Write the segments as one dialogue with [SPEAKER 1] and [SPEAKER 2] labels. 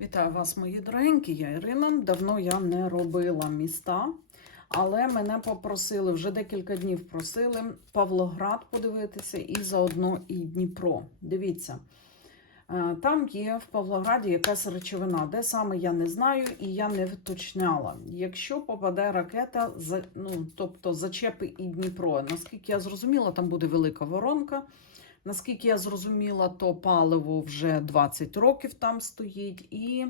[SPEAKER 1] Вітаю вас, мої дорогенькі. Я Ірина. Давно я не робила міста, але мене попросили вже декілька днів просили Павлоград подивитися і заодно і Дніпро. Дивіться, е, там є в Павлограді якась речовина, де саме я не знаю і я не вточняла. Якщо попаде ракета, ну, тобто зачепи і Дніпро, наскільки я зрозуміла, там буде велика воронка. Наскільки я зрозуміла, то паливо вже 20 років там стоїть. І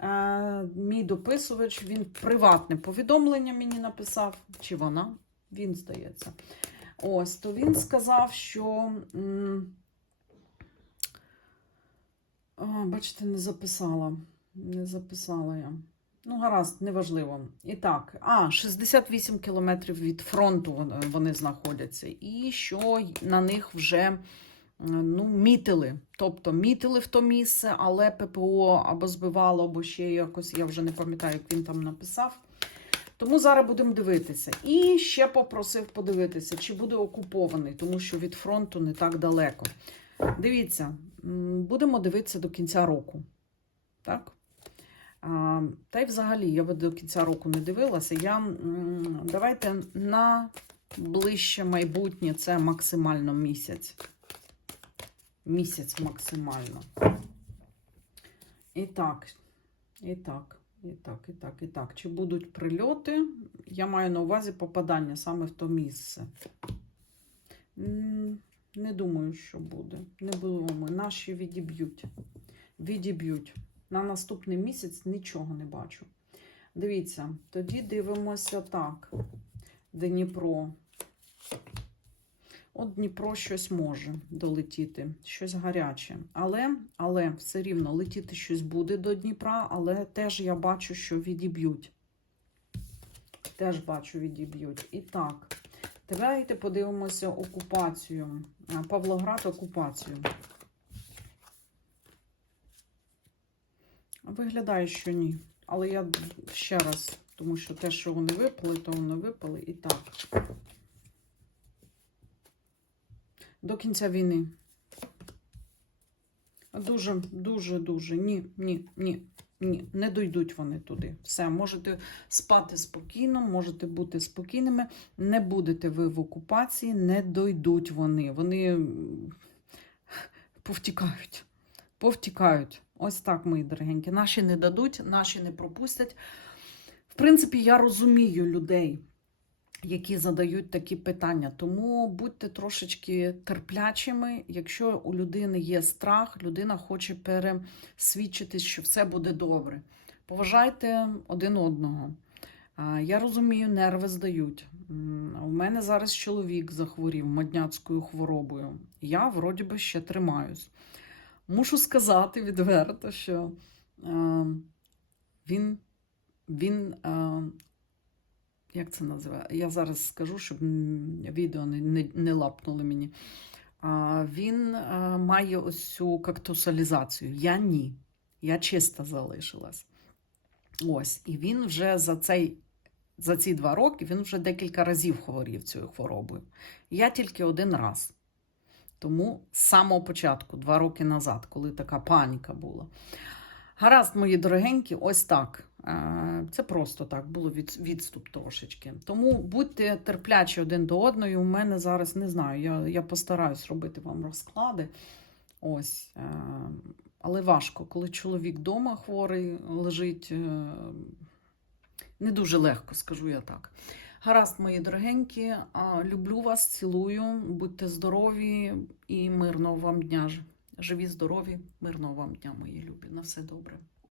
[SPEAKER 1] е, мій дописувач він приватне повідомлення мені написав, чи вона, він здається. Ось, то він сказав, що. а, бачите, не записала. Не записала я. Ну, гаразд, неважливо. І так, а, 68 кілометрів від фронту вони- вони знаходяться. І що на них вже ну, мітили. Тобто мітили в то місце, але ППО або збивало, або ще якось, я вже не пам'ятаю, як він там написав. Тому зараз будемо дивитися. І ще попросив подивитися, чи буде окупований, тому що від фронту не так далеко. Дивіться, будемо дивитися до кінця року. Так? Та й взагалі, я би до кінця року не дивилася. Я, давайте на ближче майбутнє, це максимально місяць. Місяць максимально. І так, і так, і так, і так, і так. Чи будуть прильоти? Я маю на увазі попадання саме в то місце. Не думаю, що буде. Не було ми. Наші відіб'ють. Відіб'ють. На наступний місяць нічого не бачу. Дивіться, тоді дивимося так. Дніпро. От Дніпро щось може долетіти, щось гаряче. Але, але все рівно летіти щось буде до Дніпра, але теж я бачу, що відіб'ють. Теж бачу, відіб'ють. І так, давайте подивимося окупацію. Павлоград окупацію. Виглядає, що ні. Але я ще раз, тому що те, що вони випали, то вони випали. І так. До кінця війни. Дуже, дуже, дуже. Ні, ні, ні, ні. Не дойдуть вони туди. Все, можете спати спокійно, можете бути спокійними. Не будете ви в окупації, не дойдуть вони. Вони повтікають. Повтікають. Ось так, мої дорогенькі. Наші не дадуть, наші не пропустять. В принципі, я розумію людей які задають такі питання. Тому будьте трошечки терплячими. Якщо у людини є страх, людина хоче пересвідчитись, що все буде добре. Поважайте один одного. Я розумію, нерви здають. У мене зараз чоловік захворів мадняцькою хворобою. Я, вроді би, ще тримаюсь. Мушу сказати відверто, що е, він, він е, як це називає? Я зараз скажу, щоб відео не, не, не лапнули мені. А, він а, має ось цю кактусалізацію. Я ні. Я чиста залишилась. Ось. І він вже за цей. За ці два роки він вже декілька разів хворів цією хворобою. Я тільки один раз. Тому з самого початку, два роки назад, коли така паніка була. Гаразд, мої дорогенькі, ось так. Е, Це просто так було від, відступ трошечки. Тому будьте терплячі один до одного. У мене зараз не знаю. Я, я постараюсь робити вам розклади. Ось. е, Але важко, коли чоловік вдома хворий лежить. е, Не дуже легко, скажу я так. Гаразд, мої дорогенькі, люблю вас, цілую, будьте здорові і мирного вам дня. Живі, здорові, мирного вам дня, мої любі. На все добре.